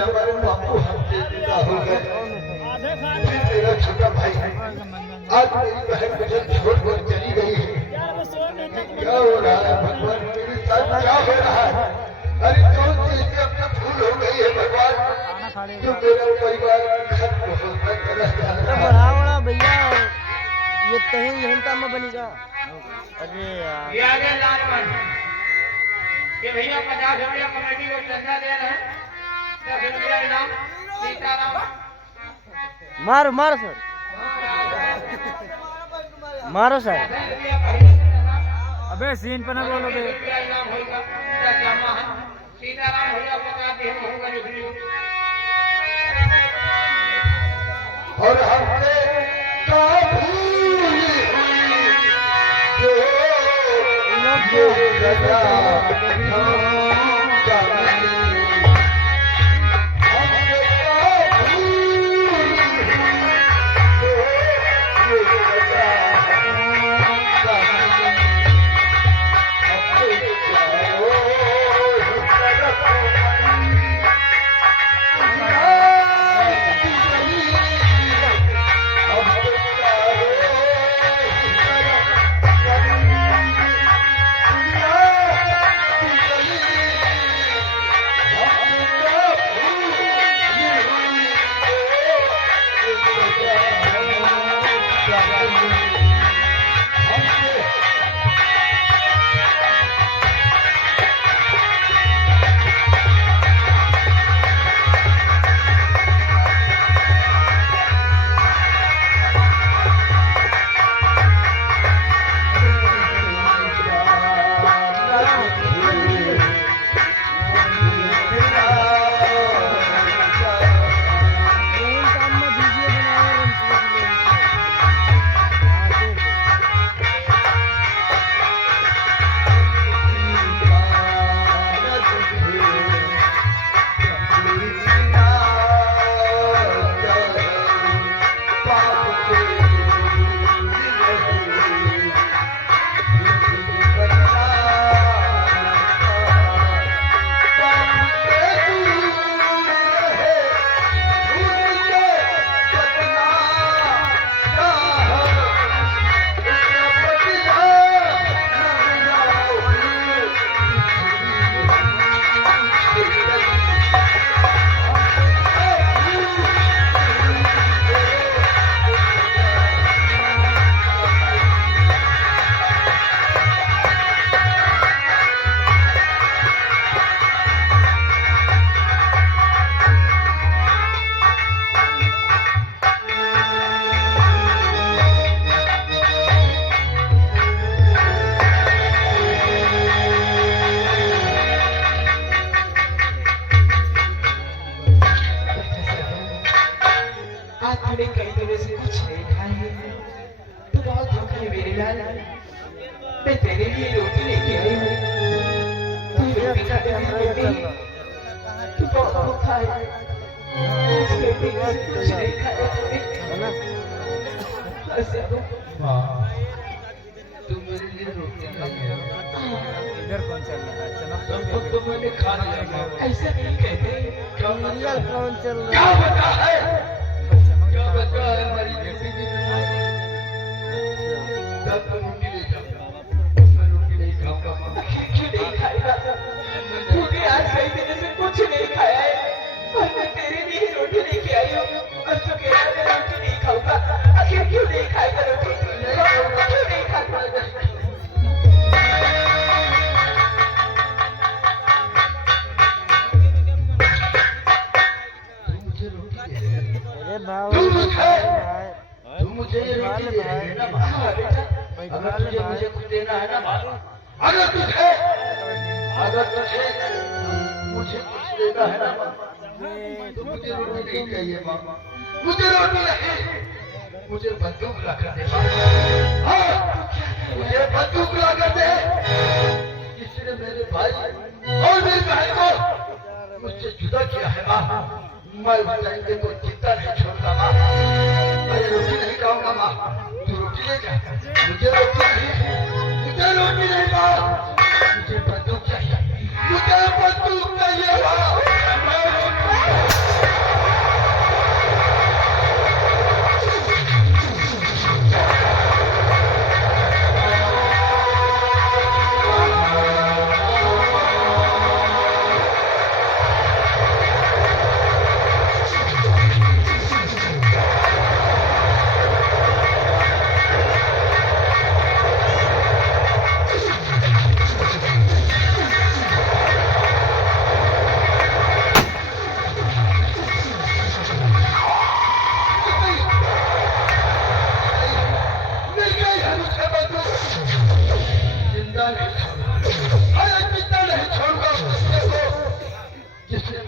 हमारे बापू हमसे जुदा हो गए, फिर मेरा छोटा भाई आज मेरी बहन मुझे छोड़कर चली गई है। क्या हो रहा है भगवान, मेरे साथ क्या हो रहा है? अरे जो चीजें अपना भूल हो गई है भगवान, जो मेरा परिवार खत्म होता चला जा रहा है। बढ़ावड़ा भैया ये कहीं घंटा में बनेगा। अरे यार ये आगे लालमन कि भैया 50 रुपया कमेटी को चंदा दे रहे हैं, 10 रुपया इनाम सीताराम। मारो मारो सर, मारो सर। अबे सीन पे ना बोलो बे। इनाम होगा सीताराम होगा 50 दिन होगा निकली। और हमसे का भूल हुई जो सजा हम जाने। हमसे का भूल हुई जो सजा हम जाने। हमसे जाओ तरफ मैंने कई दिनों से कुछ नहीं खाई है, तो बहुत दुख है मेरे लाल। मैं तेरे लिए रोटी लेके आई हूँ, तू रोटी खाने में बेटी, तू बहुत भूखा है। इस बेटी ने कुछ नहीं खाया तूने। ऐसे तो तू मेरे लिए रोटी लेके आई। इधर कौन चल रहा है? चलो तो मैंने खा लिया। ऐसा नहीं कहते। कौन चल रहा क्या है? बता है? क्या बता है हमारी बेटी की? दस रोटी ले जाओ, मैं रोटी नहीं खाऊंगा। क्यों नहीं खाएगा? तूने आज कई दिन से कुछ नहीं खाया है और मैं तेरे लिए रोटी लेके आई हूँ और तू कह रहा है मैं रोटी नहीं खाऊंगा। आखिर क्यों नहीं खाएगा रोटी? क्यों नहीं खाता? तू मुझे रोटी दे रही है ना माँ? अगर तुझे मुझे कुछ देना है ना माँ, अगर तुझे मुझे कुछ देना है ना माँ, तो मुझे रोटी नहीं चाहिए माँ। मुझे रोटी नहीं, मुझे बंदूक ला कर दे माँ। हाँ, मुझे बंदूक ला कर दे। किसने मेरे भाई और मेरी बहन को मुझसे जुदा किया है माँ। मैं उस लड़के को जिंदा नहीं छोड़ता माँ। मैं रोटी नहीं खाऊंगा माँ। तू रोटी ले जा। मुझे रोटी नहीं, मुझे रोटी नहीं माँ। मुझे बंदूक चाहिए, मुझे बंदूक चाहिए माँ। मैं रोटी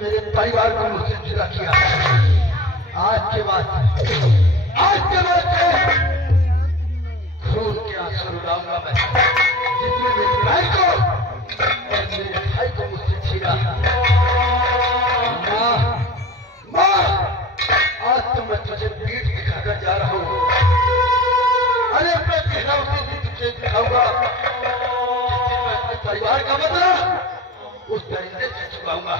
मेरे परिवार को मुझसे जुदा किया। आज के बाद खून के आंसू रुलाऊंगा मैं, जिसमें मेरे भाई को और मेरे भाई को मुझसे छीना। माँ, आज तो मैं तुझे पीठ दिखाकर जा रहा हूँ। अरे अपना चेहरा उसी दिन तुझे दिखाऊंगा, परिवार का बदला उस दरिंदे से चुकाऊंगा।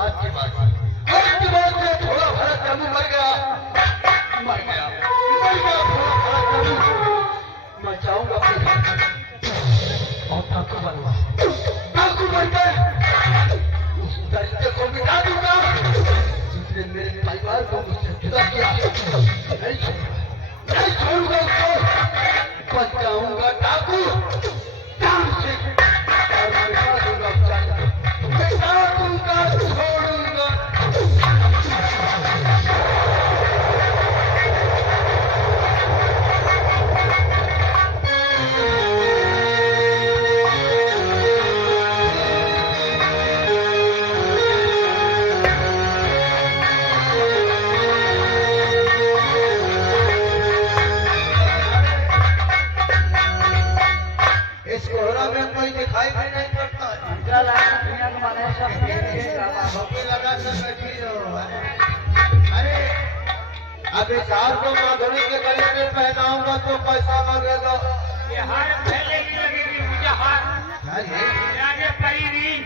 आज के बाद मैं थोड़ा भरा तनु मर गया थोड़ा भरा तनु। मैं जाऊंगा अपने घर और डाकू बनूंगा। डाकू बनकर उस दरिंदे को मिटा दूंगा जिसने मेरे परिवार को मुझसे जुदा किया। नहीं छोड़ूंगा उसको। बच जाऊंगा डाकू से और मिटा दूंगा मिटा दूंगा, छोड़ूंगा। इस कोहरा में कोई दिखाई भी नहीं पड़ता। अरे अभी चार को माधुरी के गले में पहनाऊंगा तो पैसा लगेगा। ये हार पहले की लगेगी मुझे हार। आगे पड़ी नहीं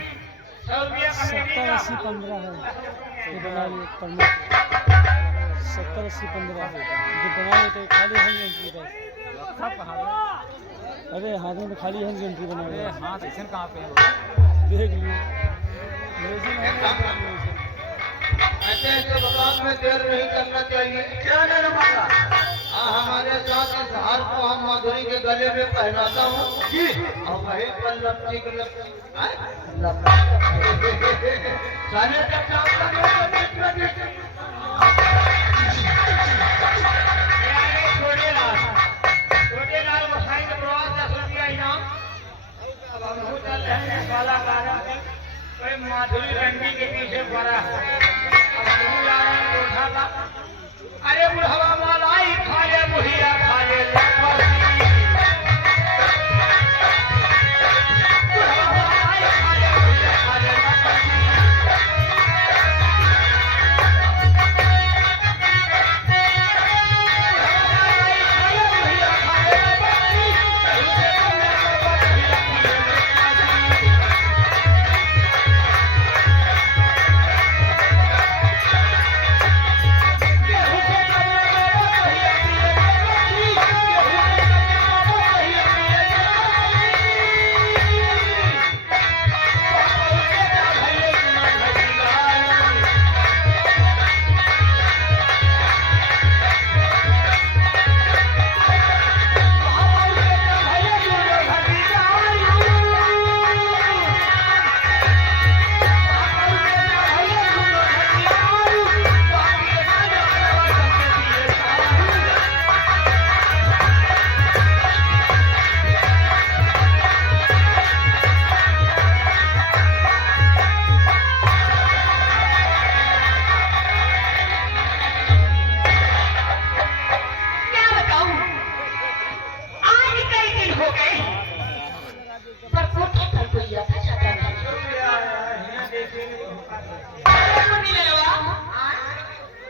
100 रुपया कमेटी 70, का 80, 15 है ये बना लिए परमिट। 70, 80, 15 है जो बना लिए तो खाली हैंड एंट्री का। अरे हाथ में खाली हैंड एंट्री बना रहे हैं। हाथ ऐसे कहाँ पे है? देख लिए ऐसे भगवान में देर नहीं करना चाहिए। क्या नहीं मांगा? हमारे साथ इस हार को हम माधुरी के गले में पहनाता हूँ और वहीं पर लपटी के सारे छोटे लाल गोसाई के प्रवास 10 रुपया इनाम। अब हम चल रहे हैं काला काला कोई माधुरी रंडी के पीछे पड़ा है। अब हम जा रहे हैं कोठा का। अरे बुढ़वा मलाई खा ले मुहिया खा ले बुढ़वा मलाई खा ले मुहिया खा ले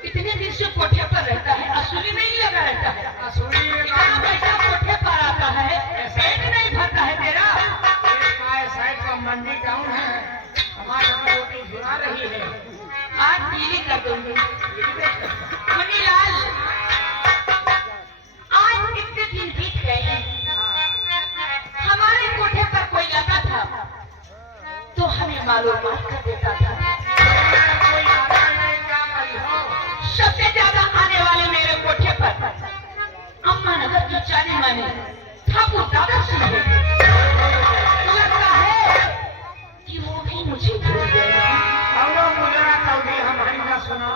इतने दिन से कोठे पर रहता है, असुली में ही लगा रहता है। इतना पैसा कोठे पर आता है, पेट नहीं भरता है तेरा। साइड का मंडी टाउन है, हमारे यहाँ रोटी झुरा रही है। आज पीली कर दूंगी। मुनीलाल, आज कितने दिन बीत गए, हमारे कोठे पर कोई लगा था तो हमें मालूमात कर देता था। सबसे ज्यादा आने वाले मेरे कोठे पर अम्मा नगर की जानी मानी ठाकुर दादा सिंह है। लगता है कि वो भी मुझे भूल गए हैं। हमारी ना सुना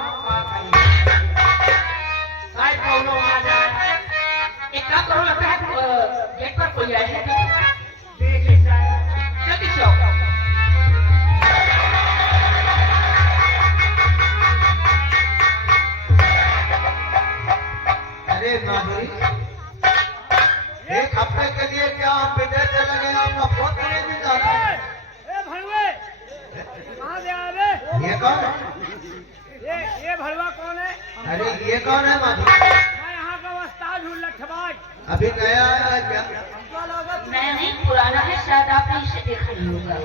शायद कौनो आ जाए। एक काम करो, लगता है गेट पर कोई आए हैं। देख जाए जल्दी से आओ। कौन है? ये भड़वा कौन है? अरे ये कौन है माधुरी? मैं यहाँ का उस्ताद हूँ लठबाज। अभी नया आया है क्या? हमको लगा मैं नहीं, पुराना है, शायद आपने इसे देखा नहीं होगा।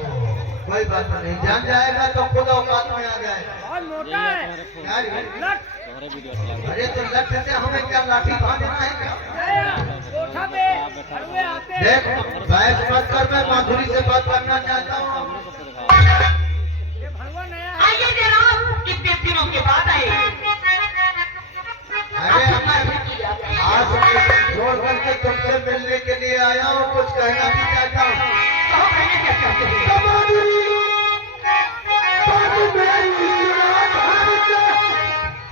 कोई बात नहीं, जान जाएगा तो खुद औकात में आ जाएगा। बहुत मोटा है यार लठ। अरे तो लठ से हमें क्या लाठी भाजना है क्या? कोठा पे भड़वे आते हैं। देख बहस मत कर, मैं माधुरी से बात करना चाहता हूँ। ये भड़वा नया है। आइए जनाब, कितने दिनों के बाद आए। अरे आज जोड़ करके तुमसे मिलने के लिए आया हूँ, कुछ कहना भी चाहता हूँ। कहो, कहना क्या चाहते हो? तो माधुरी, बात मेरी रात भर से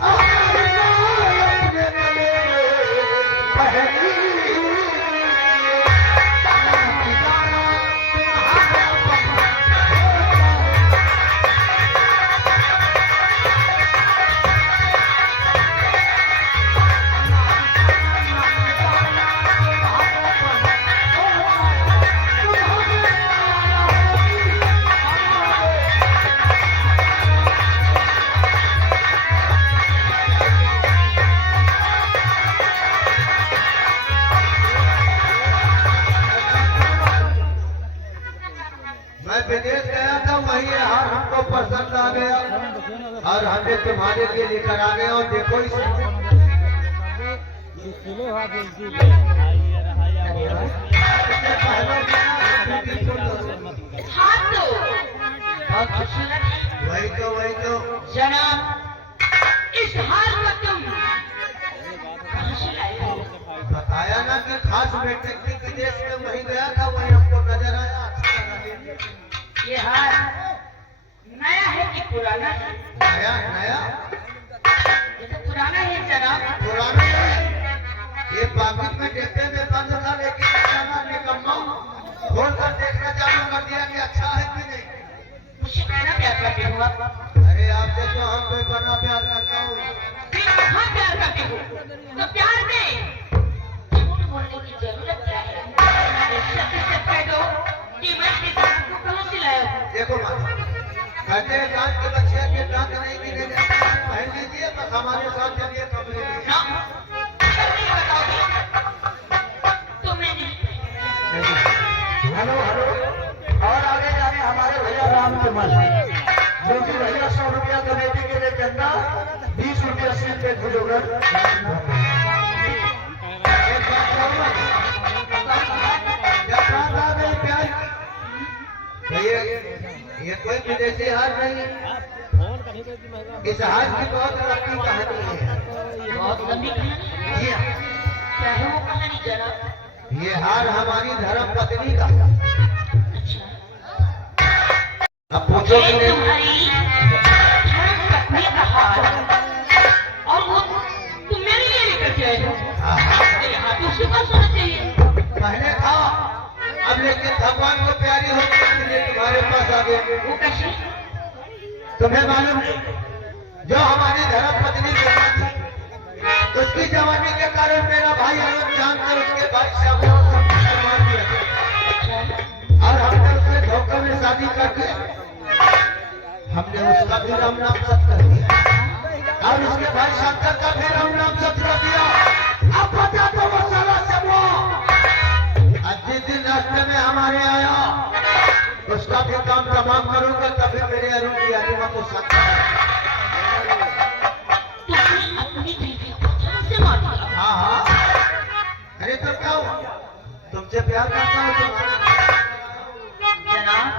अपने गले पहली मैं विदेश गया था, वही हार हमको पसंद आ गया और हमें तुम्हारे लिए लेकर आ गए। और देखो इस खिले हुआ बेचती हाथ दो। वही तो जनाब, इस हाल को तुम कहाँ से लाए हो? बताया ना कि खास बेटे विदेश में वही गया था, वही हमको नजर आया, अच्छा लगा। ये हाल नया है कि पुराना है? नया नया ये तो पुराना है जनाब। पुराना नहीं। ये पाकिट में डिब्बे में बंद था, लेकिन अचानक निकम्मा खोल कर देखना चालू कर दिया कि अच्छा है कि नहीं। मुझसे कहना प्यार करते हो आप? अरे आपसे तो हम कोई बना प्यार करता हूँ। फिर कहाँ प्यार करते हो? तो प्यार में झूठ बोलने की जरूरत क्या है? सत्य से कह दो कि मैं इस हाथ को कहाँ से लाया हूँ? देखो माँ, कहते हैं दांत के बच्चे के दांत नहीं गिने जाते, पहन लीजिए बस हमारे साथ चलिए कमरे में। ना, अगर नहीं बताओगे तो मैं नहीं। हेलो हेलो, और आगे जाने हमारे भैया राम कुमार, जो कि भैया 100 रुपया कमेटी के लिए चंदा 20 रुपया सिर पे खुलोगर। एक बात कहूँ, जब बात आ गई प्यार की, ये कोई विदेशी हार नहीं, इस हार की बहुत लंबी कहानी है। बहुत लंबी कहानी। ये क्या है वो कहानी जनाब? ये हार हमारी धर्म पत्नी का। अच्छा, अब पूछो कि ये नहीं? तुम्हारी धर्म पत्नी का हाल और वो तुम मेरे लिए लेकर के आए हो? मेरे हाथ उसके पास होना चाहिए। पहले था, अब लेकिन भगवान को प्यारी हो इसलिए तुम्हारे पास आ गए। वो कैसे? तुम्हें मालूम है, जो हमारी धर्म पत्नी बेटी थी, उसकी जवानी के कारण मेरा भाई आलम जानकर उसके भाई से हमने उसका मार दिया और हमने उससे धोखे में शादी करके हमने उसका भी राम नाम सत कर दिया और उसके भाई शंकर का भी राम नाम सत कर दिया। अब बता दो वो साला से वो आज जिस दिन रास्ते में हमारे आया उसका भी काम तमाम करूंगा, तभी मेरे अरुण की आलिमा को साथ तुमने अपनी बीवी को जान से मार दिया? हाँ हाँ, अरे तो क्या हुआ, तुमसे प्यार करता हूँ तुम्हारा। जनाब,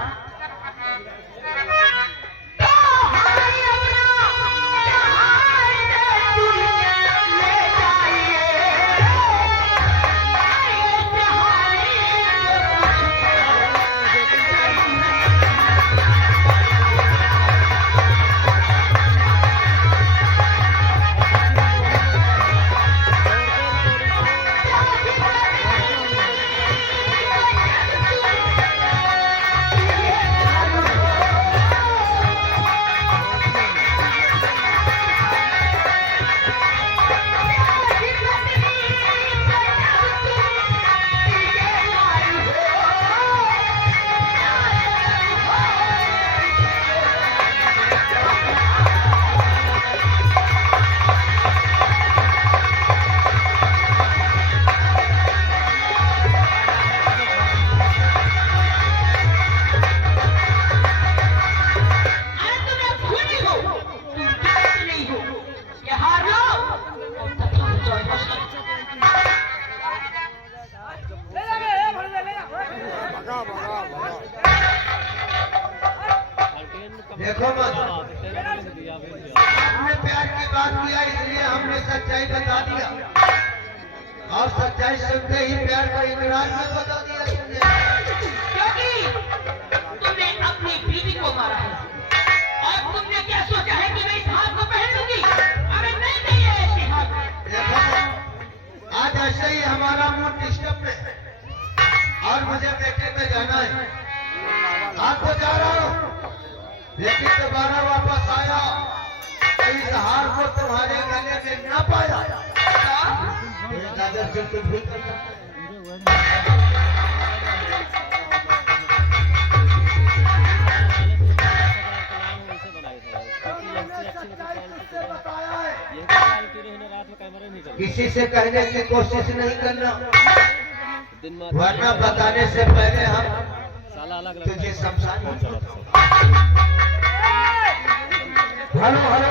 हमने प्यार की बात किया इसलिए हमने सच्चाई बता दिया और सच्चाई सुनते ही प्यार का इकरार में बता दिया तुमने। क्योंकि तुमने अपनी बीवी को मारा है और तुमने क्या सोचा है कि मैं इस हाथ को पहन लूंगी? अरे नहीं नहीं है ऐसी हाथ। देखो आज ऐसे ही हमारा मूड डिस्टर्ब है और मुझे बेटे में जाना है। आपको जा रहा हूँ लेकिन दोबारा वापस आया तो इस हार को तुम्हारे गले में न पाया। दादा से कुछ भी करना। किसी से कहने की कोशिश नहीं करना वरना बताने से पहले हम तुझे शमशान में हेलो हेलो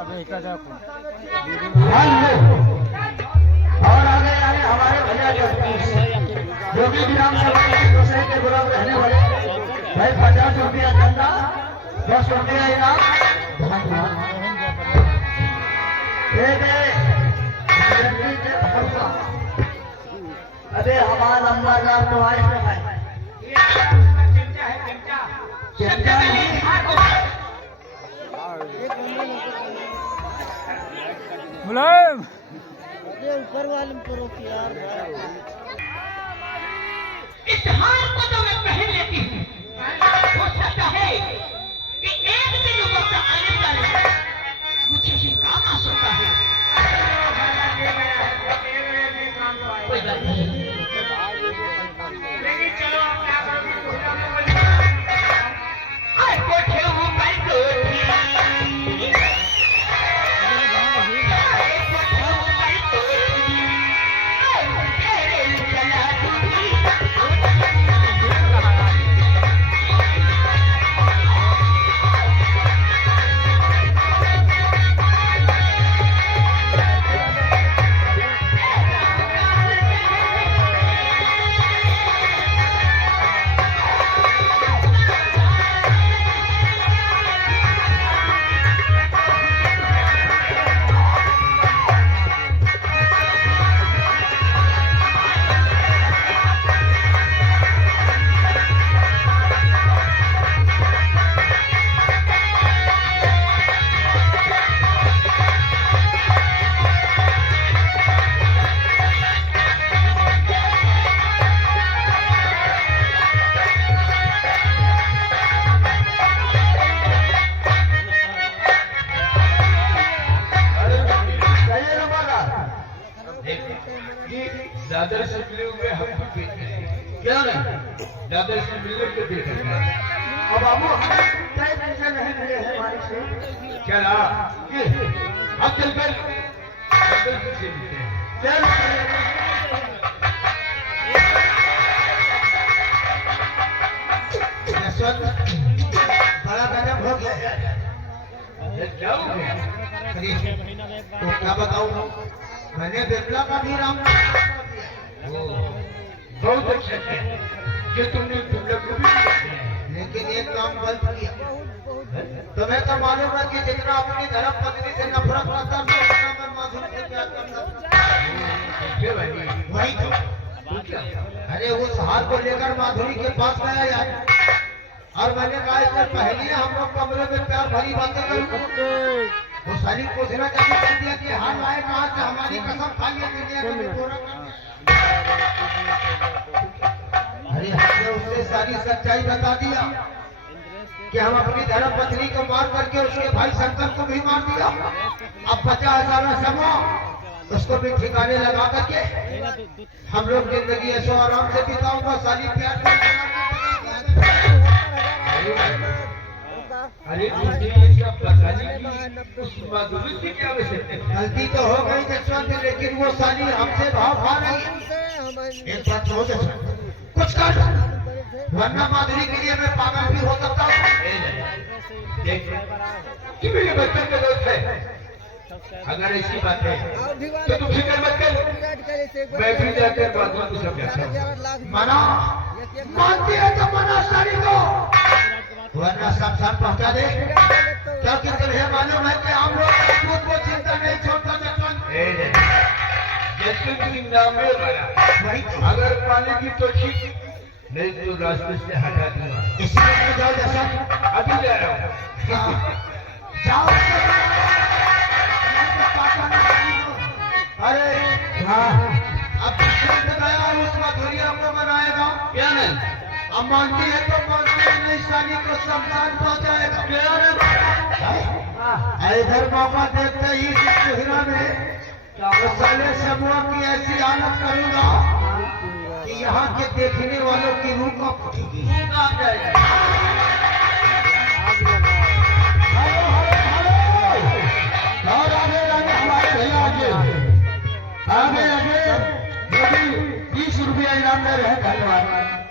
अबे क्या देखो और आगे आगे हमारे भैया जो भी विधानसभा के दूसरे के गुलाम रहने वाले भाई 50 रुपया चंदा 10 रुपया इनाम अरे हमारा अम्मा का तो आज है सबसे पहले इस हाथ को मुलायम ऊपर वाले करो कि यार इस हार को तो मैं पहन लेती हूँ। हो सकता है कि एक दिन वो वक्त आने वाला है मुझे ये काम आ सकता है। कोई बात नहीं। लेकिन चलो अपना आए कोठे ऊपर कोठी दादर से मिले हुए हम क्या नहीं दादर से मिलने के देख अब बाबू हमें पैसे नहीं मिले हैं हमारे से क्या अब चल कर बड़ा गजब हो गया क्या हो गया तो क्या बताऊं मैंने बेटला का भी राम बहुत अच्छा किया कि तुमने तुमने को भी लेकिन एक काम गलत किया। तुम्हें तो मालूम है कि जितना अपनी धर्म पत्नी से नफरत करता है उतना मैं माधुरी से प्यार करता हूं। वही तो अरे उस हार को लेकर माधुरी के पास गया यार और मैंने कहा इससे पहले हम लोग कमरे में प्यार भरी बातें करूं वो सारी पूछना चालू कर दिया कि हार आए कहाँ से हमारी कसम खाइए दुनिया में पूरा अरे हमने उससे सारी सच्चाई बता दिया कि हम अपनी धर्म पत्नी को मार करके उसके भाई शंकर को भी मार दिया। अब 50,000 समो उसको भी ठिकाने लगा करके हम लोग जिंदगी ऐसो आराम से बिताऊंगा साली प्यार अरे गलती तो हो गई जसवंत लेकिन वो साली हमसे भाव खा रही है। एक बात हो कुछ कर वरना माधुरी के लिए मैं पागल भी हो सकता हूँ कि मेरे बच्चों के दोस्त है अगर ऐसी बात है तो तुम फिक्र मत कर, मैं भी जाकर बात को समझाता हूँ। मना मानती है तो मना सारी को, वरना शमशान पहुंचा दे। क्योंकि तुम्हें मालूम है कि हम लोग खुद को चिंता नहीं छोड़ता जसवंत सिंह नाम में वाला, अगर पाने की तो ठीक, नहीं तो रास्ते से हटा दूंगा। इसलिए जाओ जैसा अभी जा रहा हूँ, जाओ। अरे हाँ, अब बताया उस मधुरी हमको बनाएगा क्या नहीं? अब मानती है तो मानती है, नहीं शादी को शमशान पहुंचाएगा क्या नहीं? इधर मौका देखते ही हिरा में साले समूह की ऐसी हालत करूंगा कि यहाँ के देखने वालों की रूह का फटेगी। और आगे आगे हमारे भैया आगे आगे आगे 20 रुपया इनाम दे रहे। धन्यवाद।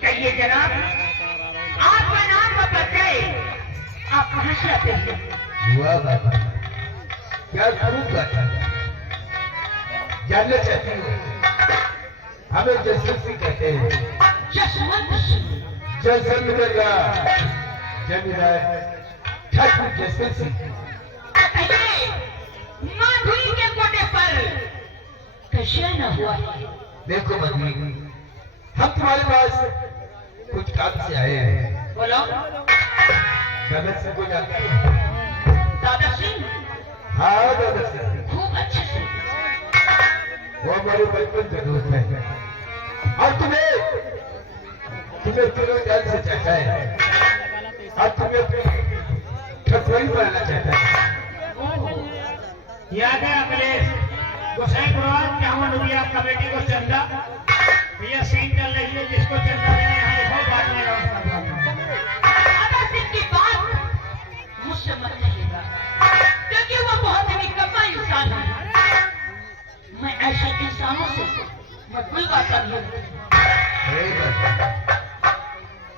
कहिए जनाब, आपका नाम बताइए, आप कहाँ से आते हैं? हुआ बाबा क्या खूब बात है, जानना चाहती हूँ। हमें जसवंत सिंह कहते हैं। जसवंत सिंह? जसवंत का जमींदार ठाकुर जसवंत सिंह। बताइए, माधुरी के कोटे पर कैसे न हुआ? देखो मधुरी, हम तुम्हारे पास कुछ काम से आए हैं। बोलो। दादा सिंह को जानती हो? दादा सिंह? हाँ दादा सिंह, खूब अच्छे से। वो हमारे बचपन के दोस्त है और तुम्हें तीनों जान से चाहता है और तुम्हें ठकुरी बनाना चाहता है। याद है अखिलेश गोसाई पुरवान के हम डुबिया कमेटी को चंदा भैया सीन चल रही है, जिसको चंदा देने हमें बहुत बांटने का दादा सिंह की बात मुझसे मत कहिएगा, क्योंकि वो बहुत ही निकम्मा इंसान है। मैं ऐसे इंसानों से मैं कोई बात कर लूं।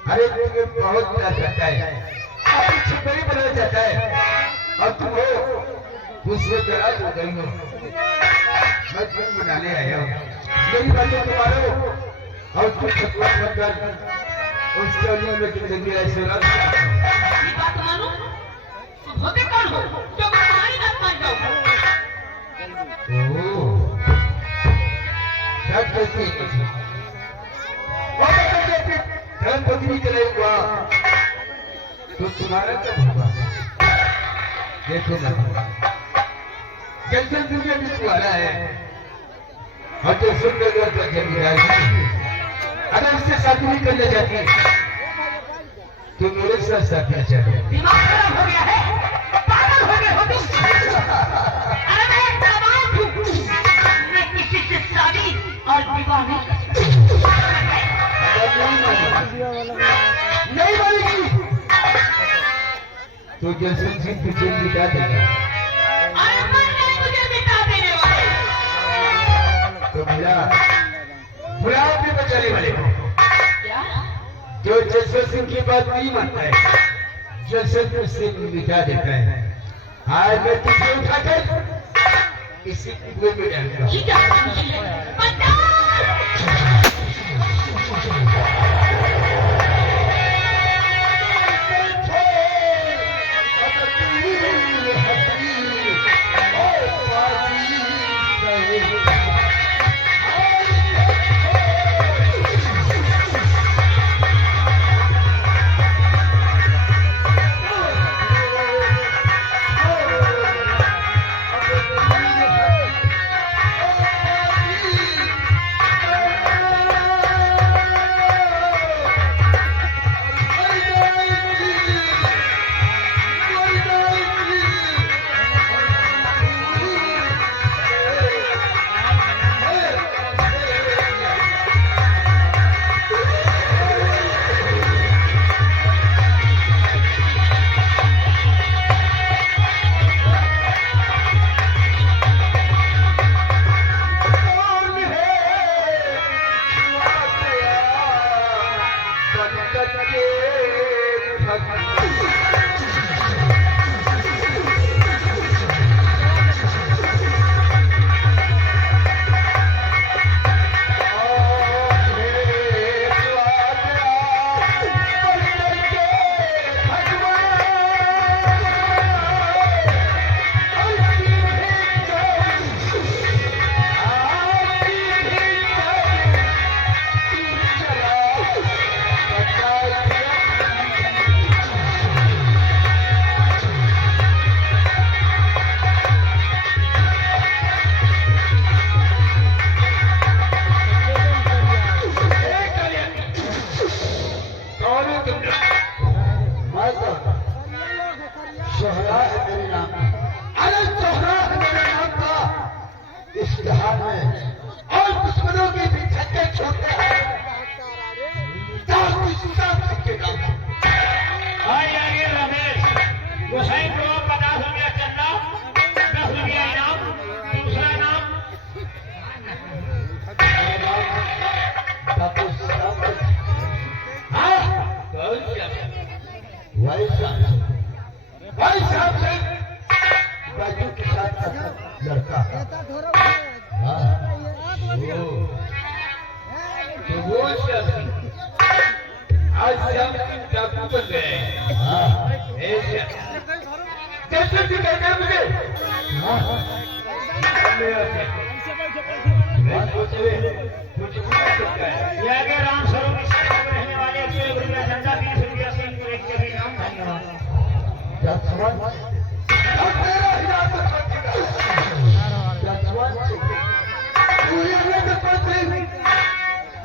अरे तुम्हें बहुत प्यार करता है, अपनी छुपड़ी बनाना चाहता है और तुम हो उससे नाराज हो गई हो। मैं तुम्हें बनाने आया हूँ, मेरी बातें तुम्हारे और तुम ठकुआ बनकर उसके लिए में जिंदगी ऐसे ये बात मानो तो होते कौन हो जो मैं तुम्हारी बात मान जाऊं? क्या कहते हैं? धन पत्नी के लिए हुआ तो तुम्हारा कब होगा? देखो ना, कैसे तुझे भी तुम्हारा है और तो सुंदर तो जमींदार अगर उससे शादी नहीं करना चाहती तो मेरे साथ शादी चाहिए। दिमाग खराब हो गया है, पागल हो गए हो तुम। अरे मैं एक दामाद हूँ, मैं किसी से शादी और विवाह नहीं कर सकता। नहीं मानेगी तो जैसे जी तुझे मिटा देगा। अरे मैं नहीं मुझे मिटा देने वाले। तो मेरा बुलाओ भी बचाने वाले हो क्या? जो जैसे सिंह की बात नहीं मानता है, जैसे तुझसे मिटा देता है। आज मैं तुझे उठाकर इसी कुएं में डालूंगा। ठीक है, बता। लड़का आज से हम डाकू बन गए। कैसे भी कहना मुझे ये आगे राम स्वरूप रहने वाले 1 रुपया चंदा 20 रुपया से एक के भी नाम धन्यवाद।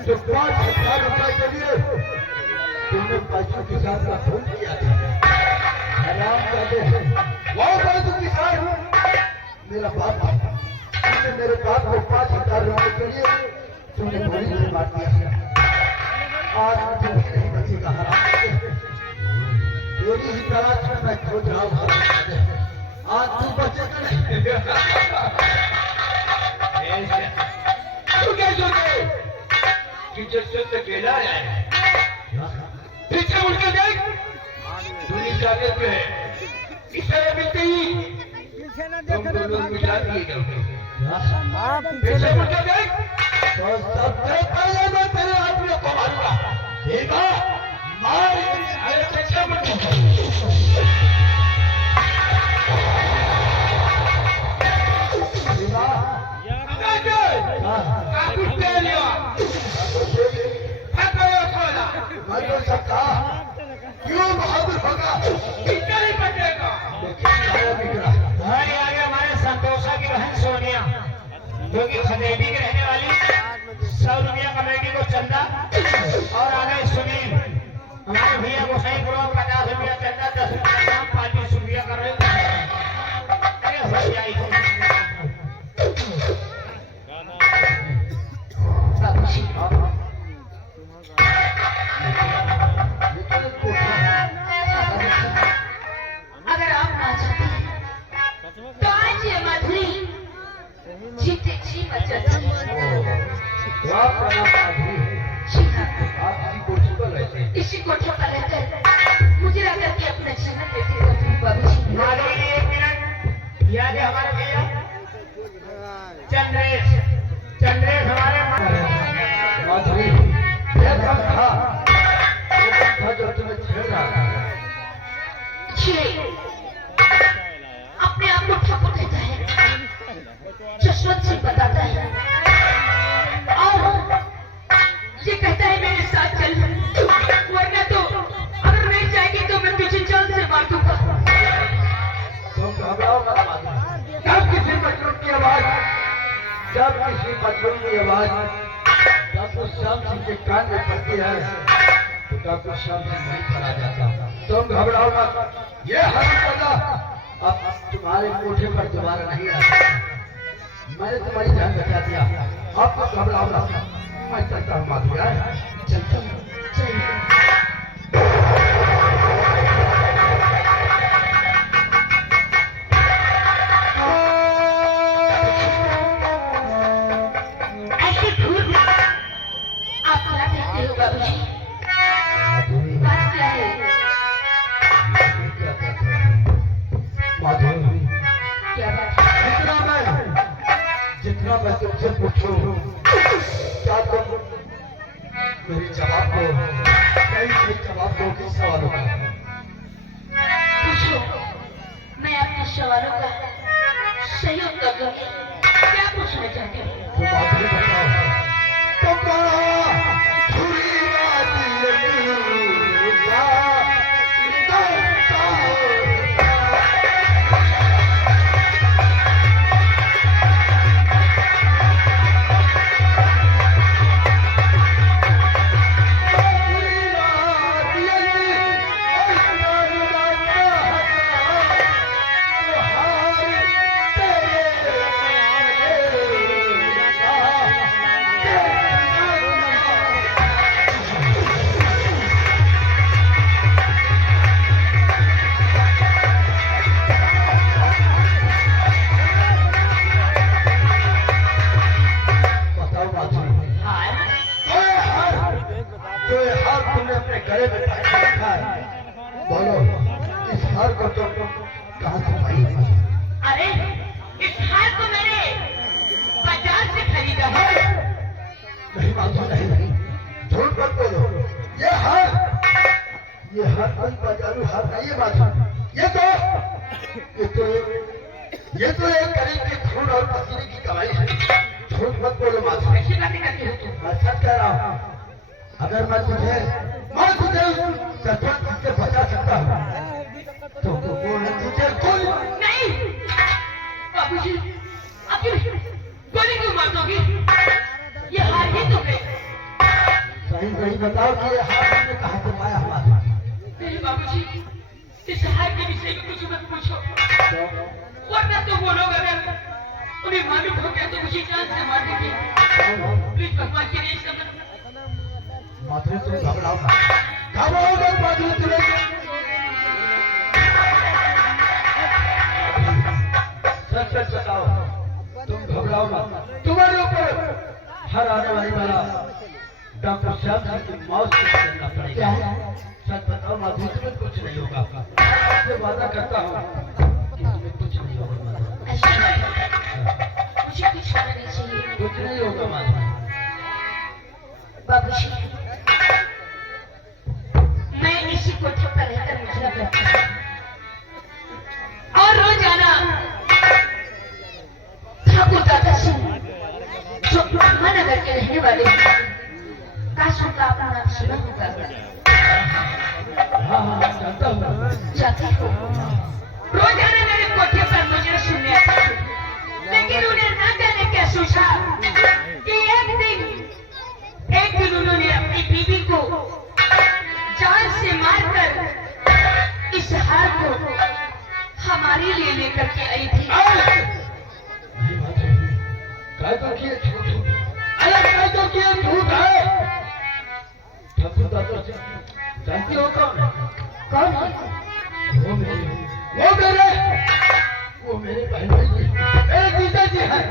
जो 5,000 रुपए के लिए तुमने पैसों के साथ का खून किया था, आराम कर दे। वो पैसों किसान हूँ, मेरा बाप तुमने मेरे बाप को 5,000 रुपए के लिए तुमने गोली से मार दिया। आज मुझे नहीं बचेगा, हराम कर दे। मेरी ही तलाश में मैं खोज रहा हूँ, आज तू बचेगा नहीं। तू क्या सोचे कि जैसे अकेला है, पीछे उड़ के देख, दूरी जाने पे है, इसे मिलते ही तुम दोनों मिटा दिए जाओगे। पीछे उड़ के देख, तो सबसे पहले मैं तेरे आदमियों को मारूंगा। देखा मार अरे पीछे उड़ के क्यों बहादुर होगा? कितना ही बचेगा? देखिए हमारे आगे हमारे संतोषा की की खदेड़ी के रहने वाली 100 रुपया कमेटी को चंदा और आगे सुनील हमारे भैया गोसाई को 50 रुपया चंदा 10 रुपया नाम 35 रुपया कर रहे अरे हो जाए बाबूजी अगर आप ना चाहते तो आज ये माधुरी जीते जी मर जाती इसी कोठे पर रहकर मुझे लगा कि अपना जीवन व्यतीत करती हूँ बाबूजी माधुरी 1 मिनट याद है हमारे भैया चंद्रेश हमारे माधुरी ये कब था जो तुम्हें छेड़ रहा था जी अपने आप को ठाकुर कहता है जसवंत सिंह बताता है और ये कहता है मेरे साथ चल वरना तो अगर नहीं जाएगी तो मैं तुझे जान से मार दूंगा तुम घबराओ मत माधुरी जब किसी मजलूम की आवाज डॉक्टर श्याम सिंह के कान में पड़ती है तो डॉक्टर श्याम सिंह वहीं पर आ जाता तुम घबराओ मत ये हकीकत अब तुम्हारे कोठे पर दोबारा नहीं आ सकता मैंने तुम्हारी जान बचा दिया अब तो घबराओ मत मैं चलता हूँ माधुरी चलता हूँ ऐसे झूठ आप क्या कहते हो बाबूजी बात क्या है माधुरी क्या बात जितना मैं तुमसे पूछूं क्या तुम मेरे जवाब को सही जवाब दो किस सवालों का पूछो मैं अपने सवालों का सही उत्तर दूंगी क्या पूछना चाहते हो तो माधुरी बताओ तो छुरी गले में रखा है बोलो इस हार को तुम कहाँ से पाई अरे इस हार को मैंने बाजार से खरीदा है नहीं मालूम नहीं झूठ मत बोलो ये हार कोई बाजारू हार नहीं है बाजू ये तो एक गरीब की खून और पसीने की कमाई है झूठ मत बोलो माधु ऐसी बातें करती हो तुम मैं सच कह रहा हूँ अगर मैं तुझे जसवंत से बचा सकता हूँ तो तुझे कोई नहीं बाबूजी आखिर गोली क्यों मार दोगी ये हार ही तो है सही बताओ कि ये हार तुमने कहाँ से पाया हमारा नहीं बाबूजी इस हार के विषय में कुछ मत पूछो वरना तो वो लोग अगर उन्हें मालूम हो गया तो मुझे जान से मार देंगे प्लीज भगवान के लिए समझ माधुरी तुम घबराओ मत माधुरी तुम्हें सच बताओ तुम घबराओ मत तुम्हारे ऊपर हर आने वाली वाला डॉक्टर श्याम सिंह की मौत से करना पड़ेगा सच बताओ माधुरी तुम्हें कुछ नहीं होगा आपसे वादा करता हूँ कि तुम्हें कुछ नहीं होगा माधुरी ऐसी बात मुझे कुछ होना नहीं चाहिए कुछ नहीं होगा माधुरी बाबूजी मैं इसी कोठे पर रहकर मुजरा करती हूँ और रोजाना ठाकुर दादा सिंह जो ब्रह्मानगर के रहने वाले काशों का अपना नाम सुना होगा हाँ जानता हूँ जाती हो रोजाना मेरे कोठे पर मुजरा सुनने आते थे लेकिन उन्हें ना जाने क्या सूझा बीवी को जान से मारकर इस हार को हमारे लिए लेकर के आई थी। काय तो किए झूठ, अरे काय तो किए झूठ है। ठाकुर दादा जानती हो कौन है? कौन है? वो मेरे बहन भाई मेरे जीजा जी है।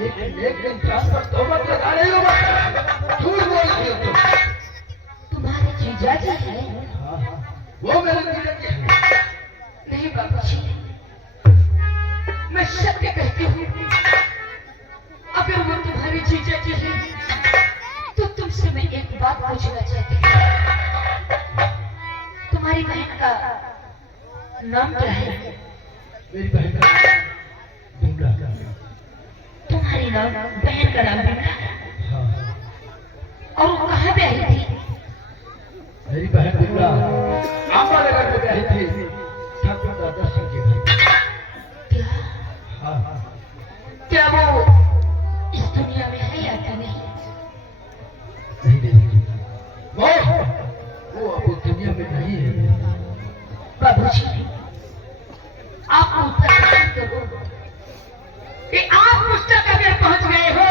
एक इंसान पर तोहमत लगा रही हो, झूठ बोल रही हो तुम। तुम्हारे जीजा जी है? वो मेरे जीजा जी है। नहीं बाबूजी, मैं सत्य कहती हूँ, अगर वो तुम्हारे जीजा जी है तो तुमसे मैं एक बात पूछना चाहती हूँ। तुम्हारी बहन का नाम क्या है? मेरी बहन का बिमला। तुम्हारी नाम बहन का नाम बिमला है? और वो कहाँ पे आई थी? मेरी बहन बिमला आंबा नगर में आई थी ठाकुर दादा सिंह के घर। क्या क्या वो इस दुनिया में है या क्या नहीं? नहीं, वो अब इस दुनिया में नहीं है। बाबूजी, आप उत्तर करो कि आप मुझ तक अगर पहुंच गए हो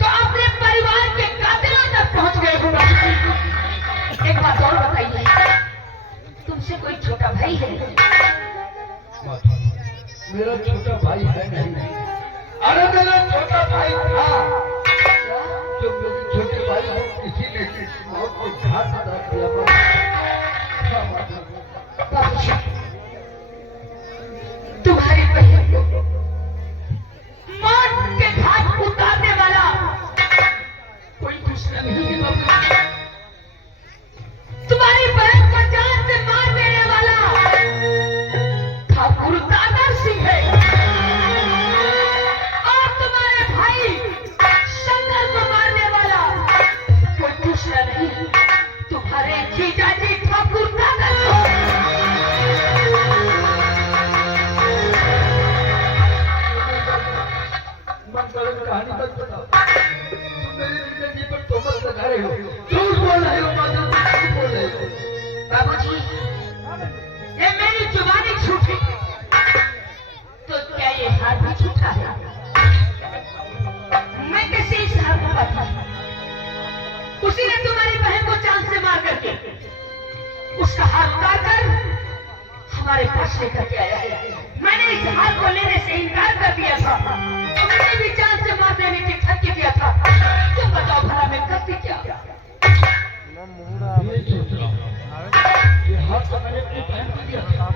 तो अपने परिवार के कातिलों तक पहुंच गए हो। बाबूजी, एक बात और बताइए, तुमसे कोई छोटा भाई है? मेरा छोटा भाई है नहीं। अरे मेरा छोटा भाई था, जो मेरे छोटे भाई को किसी ने मौत के घाट उतार दिया। बाबूजी, तुम्हारी बहन को मौत के घाट उतारने वाला कोई दूसरा नहीं है। बाबूजी, तुम्हारी बहन को जान से मार देने वाला ठाकुर दादा सिंह है। और तुम्हारे भाई शंकर को मारने वाला कोई दूसरा नहीं, तुम्हारे जीजा जी ठाकुर दादा सिंह। कहानी बस बताओ, तुम मेरी जिंदगी पर तोहमत लगा रहे हो, झूठ बोल रहे हो, झूठ बोल रहे हो। बाबूजी, ये मेरी जुबानी झूठी तो क्या ये हाथ भी झूठा है? मैं कैसे इस हाथ को पाता? उसी ने तुम्हारी बहन को जान से मार करके उसका हाथ उतार कर हमारे पास लेकर के आया है। मैंने इस हाथ को लेने से इनकार कर दिया था, मैंने भी जान से मार देने की धमकी दिया था। तुम बताओ भला मैं करती क्या? ये सोच रहा हूँ, ये हाथ तो मैंने अपनी बहन को दिया था,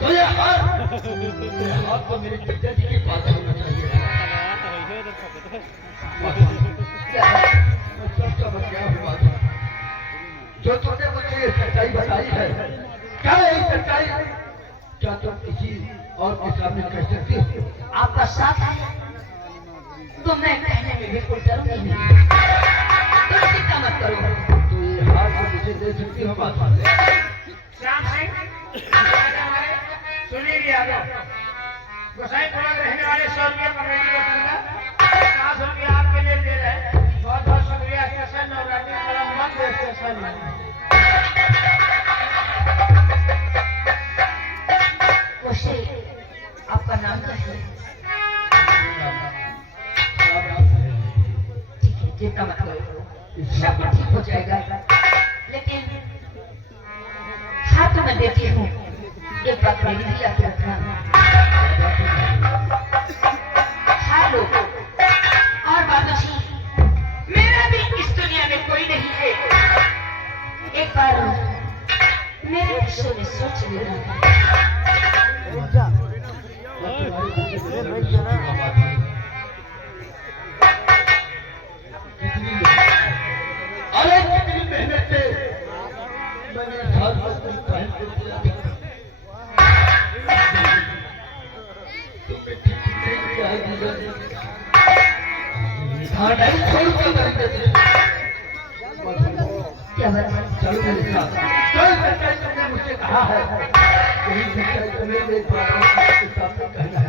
तो ये हाथ तो मेरे पिता जी के पास होना चाहिए। मैं सब समझ गया हूँ बात। जो तुमने मुझे ये सच्चाई बताई है, क्या है ये सच्चाई? क्या तुम किसी और के सामने कह सकती हो? आपका साथ है तो मैं कहने में बिल्कुल डरूंगी नहीं। तुम चिंता मत करो। तो ये हाथ तो मुझे दे सकती हो बात? श्याम सिंह, सुनील यादव, गोसाईपुरा में रहने वाले 100 रुपया कमेटी को चंदा 50 रुपया आपके लिए दे रहे हैं। बहुत बहुत शुक्रिया। स्टेशन नवरात्रि कलम स्टेशन में आपका नाम क्या है? ठीक है, चिंता मत करो, सब कुछ ठीक हो जाएगा। लेकिन हाथ मैं देती हूँ, एक बात मेरी भी याद रखना। हेलो, और बाबूजी, मेरा भी इस दुनिया में कोई नहीं है। एक बार मेरे विषय में सोच लेना। अरे कितनी मेहनत से मैंने इस हाथ को अपनी बहन को दिया था। तुमने ठीक नहीं किया है जीजा जी। हाँ, नहीं छोड़ूंगा मैं इसे। क्या बात? चलो मेरे साथ। जो सच्चाई तुमने मुझसे कहा है, वही सच्चाई तुम्हें मेरे सामने कहना है।